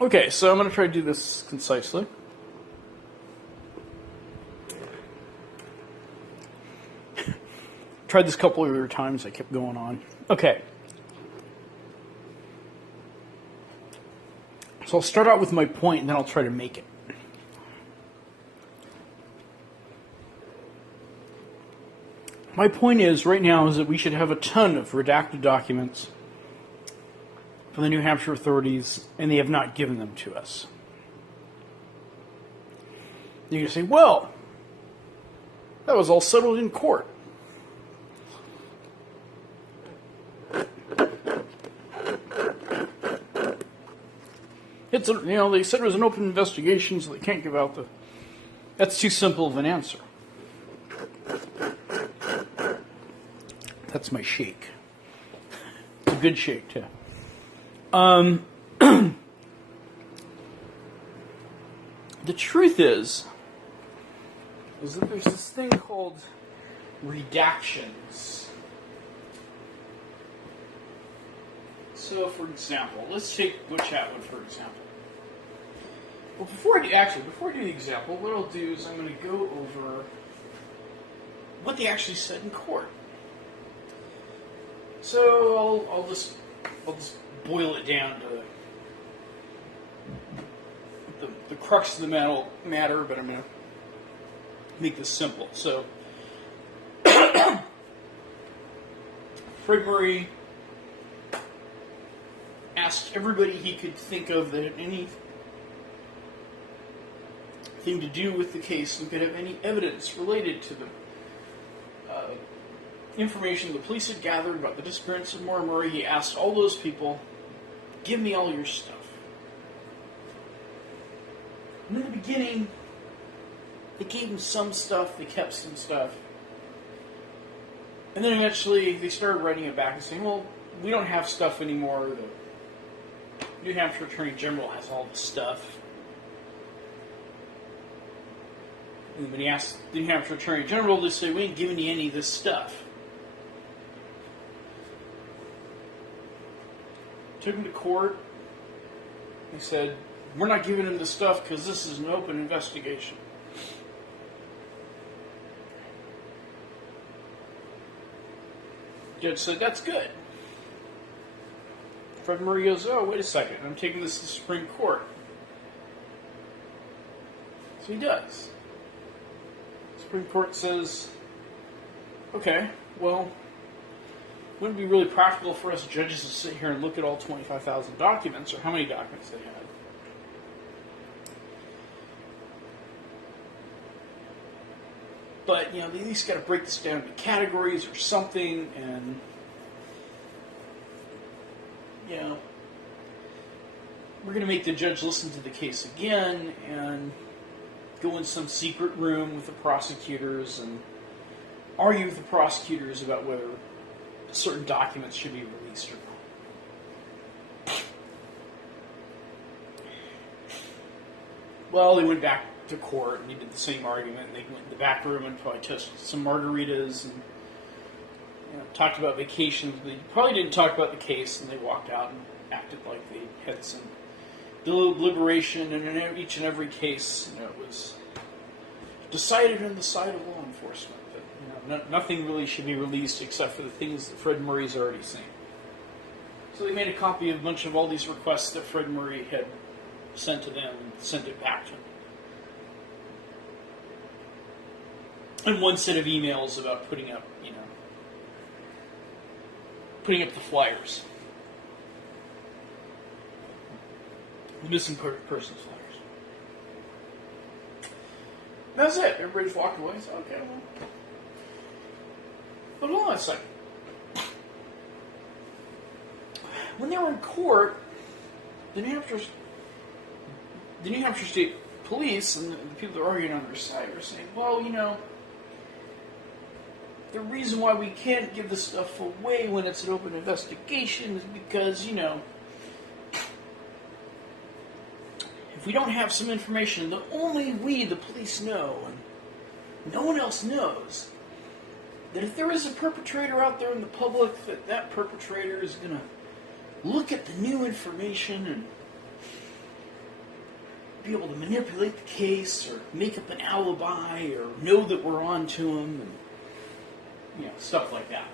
Okay, so I'm going to try to do this concisely. Tried this a couple of other times. I kept going on. Okay. So I'll start out with my point, and then I'll try to make it. My point is, right now, is that we should have a ton of redacted documents from the New Hampshire authorities, and they have not given them to us. You're going to say, well, that was all settled in court. It's they said it was an open investigation, so they can't give out the... That's too simple of an answer. That's my shake. It's a good shake, too. The truth is that there's this thing called redactions. So, for example, let's take Butch Atwood, for example. Well, before I do the example, what I'll do is I'm going to go over what they actually said in court. So I'll just boil it down to the crux of the matter, but I'm going to make this simple. So, Fred Murray asked everybody he could think of that had anything to do with the case and could have any evidence related to the information the police had gathered about the disappearance of Maura Murray. He asked all those people, give me all your stuff. And in the beginning, they gave him some stuff, they kept some stuff. And then eventually they started writing it back and saying, well, we don't have stuff anymore. The New Hampshire Attorney General has all the stuff. And when he asked the New Hampshire Attorney General, they say, we ain't giving you any of this stuff. Took him to court. They said, we're not giving him the stuff because this is an open investigation. Judge said, that's good. Fred Murray goes, oh, wait a second, I'm taking this to the Supreme Court. So he does. The Supreme Court says, okay, well, wouldn't it be really practical for us judges to sit here and look at all 25,000 documents, or how many documents they had? But, they at least got to break this down into categories or something, and, we're going to make the judge listen to the case again and go in some secret room with the prosecutors and argue with the prosecutors about whether certain documents should be released or not. Well, they went back to court and they did the same argument. And they went in the back room and probably touched some margaritas and talked about vacations. But they probably didn't talk about the case, and they walked out and acted like they had some deliberation. And in each and every case, it was decided on the side of law enforcement. Nothing really should be released except for the things that Fred Murray's already seen. So they made a copy of a bunch of all these requests that Fred Murray had sent to them and sent it back to them. And one set of emails about putting up the flyers. The missing persons flyers. That's it. Everybody's walked away. So, okay, well. But hold on a second. When they were in court, the New Hampshire State Police and the people that are arguing on their side are saying, well, the reason why we can't give this stuff away when it's an open investigation is because, if we don't have some information that only we, the police, know, and no one else knows, that if there is a perpetrator out there in the public, that perpetrator is going to look at the new information and be able to manipulate the case or make up an alibi or know that we're on to them and stuff like that.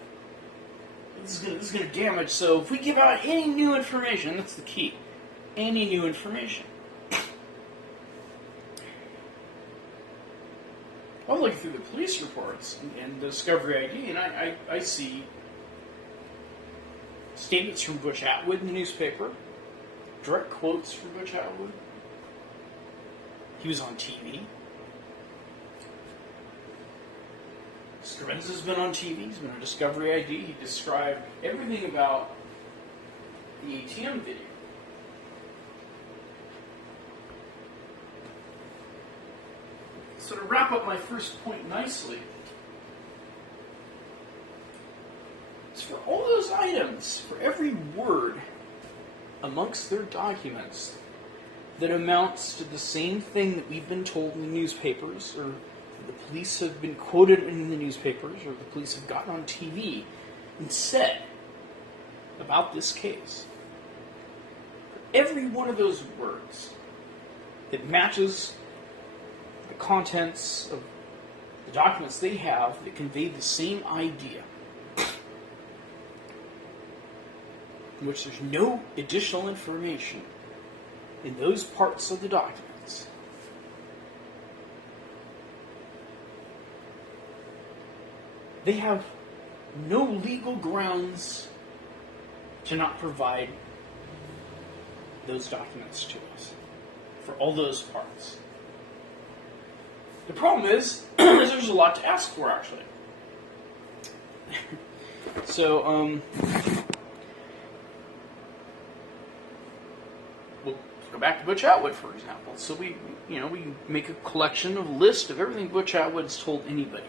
This is gonna damage. So if we give out any new information, that's the key. Any new information. I'm looking through the police reports and the discovery ID, and I see statements from Butch Atwood in the newspaper, direct quotes from Butch Atwood. He was on TV. Scrivens has been on TV. He's been on Discovery ID. He described everything about the ATM video. So to wrap up my first point nicely, is for all those items, for every word amongst their documents that amounts to the same thing that we've been told in the newspapers, or the police have been quoted in the newspapers, or the police have gotten on TV and said about this case. For every one of those words that matches the contents of the documents they have that convey the same idea, in which there's no additional information in those parts of the documents, they have no legal grounds to not provide those documents to us for all those parts. The problem is there's a lot to ask for, actually. So, we'll go back to Butch Atwood, for example. So we make a collection of a list of everything Butch Atwood's told anybody.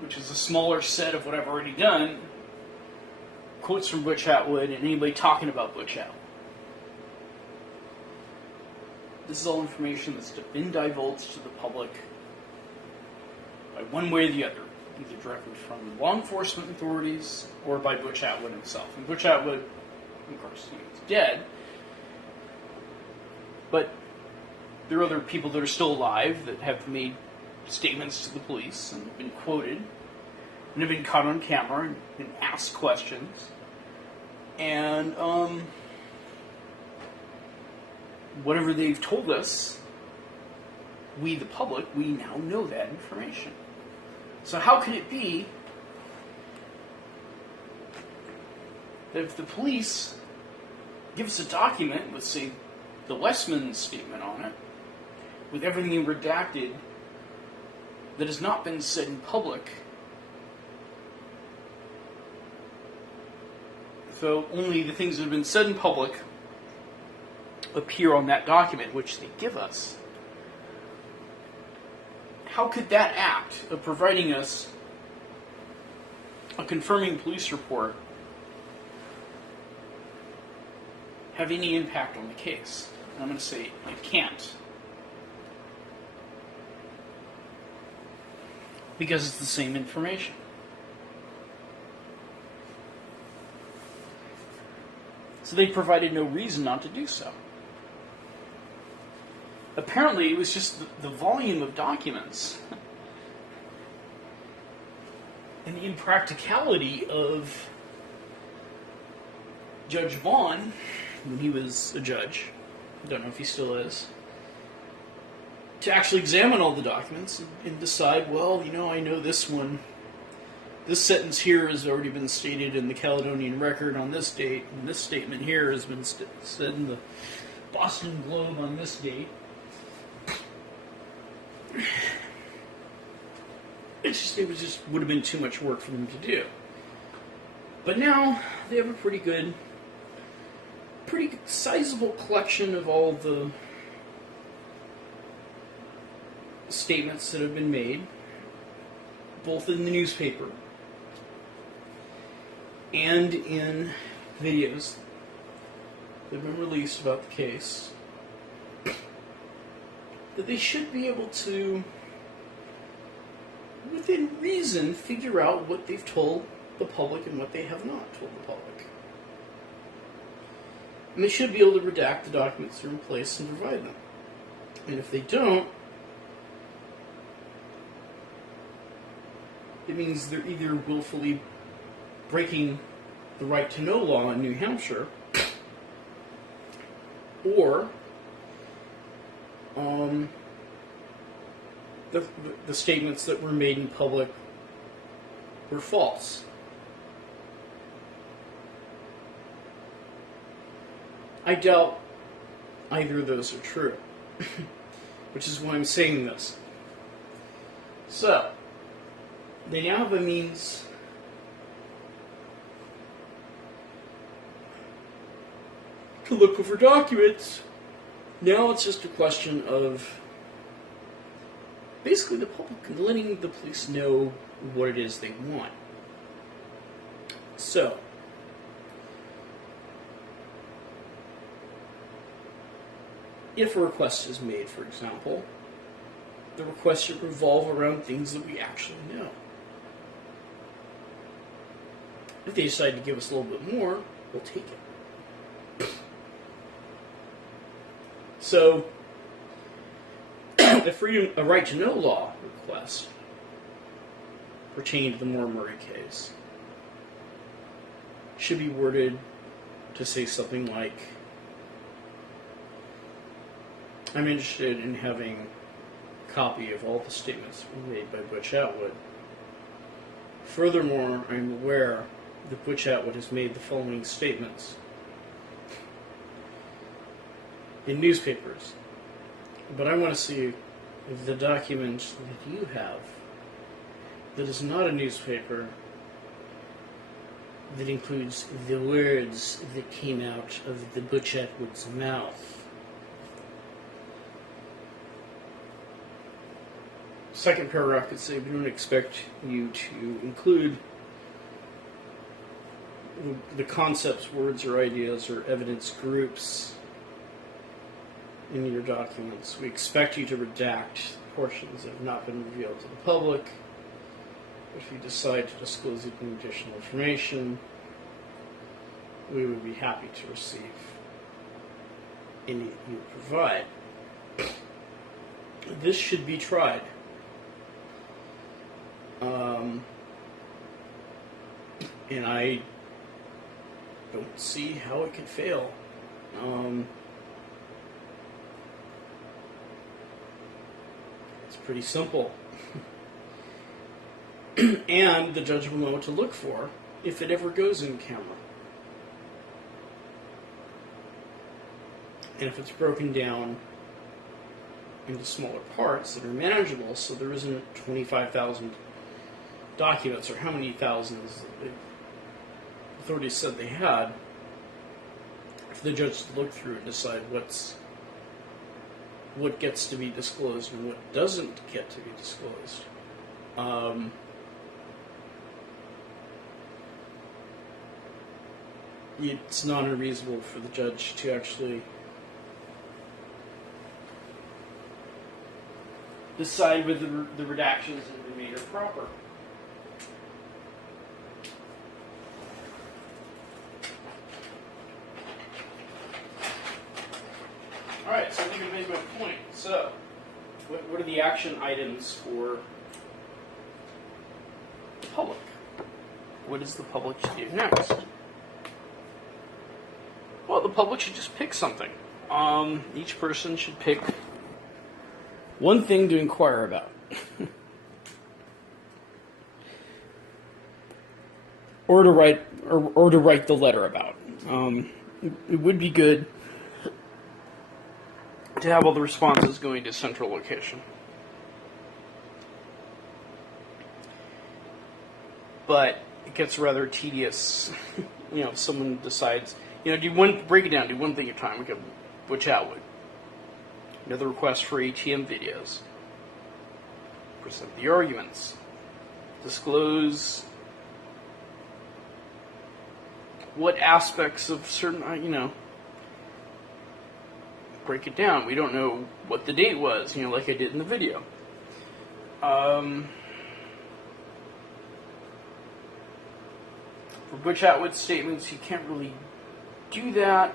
Which is a smaller set of what I've already done. Quotes from Butch Atwood and anybody talking about Butch Atwood. This is all information that's been divulged to the public by one way or the other, either directly from law enforcement authorities or by Butch Atwood himself. And Butch Atwood, of course, he's dead, but there are other people that are still alive that have made statements to the police and have been quoted and have been caught on camera and been asked questions. And whatever they've told us, we, the public, we now know that information. So how can it be that if the police give us a document with, say, the Westman statement on it, with everything redacted that has not been said in public, so only the things that have been said in public appear on that document which they give us, how could that act of providing us a confirming police report have any impact on the case? And I'm going to say it can't. Because it's the same information. So they provided no reason not to do so. Apparently, it was just the volume of documents and the impracticality of Judge Vaughn, when he was a judge, I don't know if he still is, to actually examine all the documents and decide, well, I know this one, this sentence here has already been stated in the Caledonian Record on this date, and this statement here has been said in the Boston Globe on this date. It would have been too much work for them to do. But now they have a pretty sizable collection of all the statements that have been made, both in the newspaper and in videos that have been released about the case, that they should be able to, within reason, figure out what they've told the public and what they have not told the public. And they should be able to redact the documents that are in place and provide them. And if they don't, it means they're either willfully breaking the right to know law in New Hampshire, or the statements that were made in public were false. I doubt either of those are true, which is why I'm saying this. So, they now have a means to look over documents. Now it's just a question of basically the public letting the police know what it is they want. So, if a request is made, for example, the request should revolve around things that we actually know. If they decide to give us a little bit more, we'll take it. So, a right to know law request pertaining to the Maura case should be worded to say something like, I'm interested in having a copy of all the statements made by Butch Atwood. Furthermore, I'm aware that Butch Atwood has made the following statements in newspapers, but I want to see the document that you have that is not a newspaper, that includes the words that came out of the Butch Atwood's mouth. Second paragraph could say, we don't expect you to include the concepts, words, or ideas, or evidence groups in your documents. We expect you to redact portions that have not been revealed to the public. If you decide to disclose any additional information, we would be happy to receive any that you provide. This should be tried. And I don't see how it could fail. It's pretty simple. And the judge will know what to look for if it ever goes in camera. And if it's broken down into smaller parts that are manageable, so there isn't 25,000 documents, or how many thousands the authorities said they had, for the judge to look through and decide what gets to be disclosed and what doesn't get to be disclosed. It's not unreasonable for the judge to actually decide whether the redactions have been made are proper. Alright, so I think I've made my point. So, what are the action items for the public? What is the public to do next? Well, the public should just pick something. Each person should pick one thing to inquire about. or to write the letter about. It would be good to have all the responses going to a central location. But it gets rather tedious. If someone decides, break it down, do one thing at a time. We got Butch Atwood. Another request for ATM videos. Present the arguments. Disclose what aspects of certain, break it down. We don't know what the date was, like I did in the video. For Butch Atwood's statements, you can't really do that.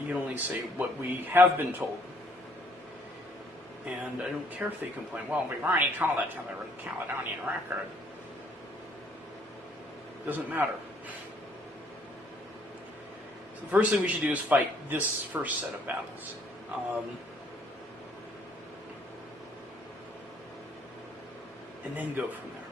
You can only say what we have been told. And I don't care if they complain. Well, we've already told it to the Caledonian Record. Doesn't matter. So the first thing we should do is fight this first set of battles. And then go from there.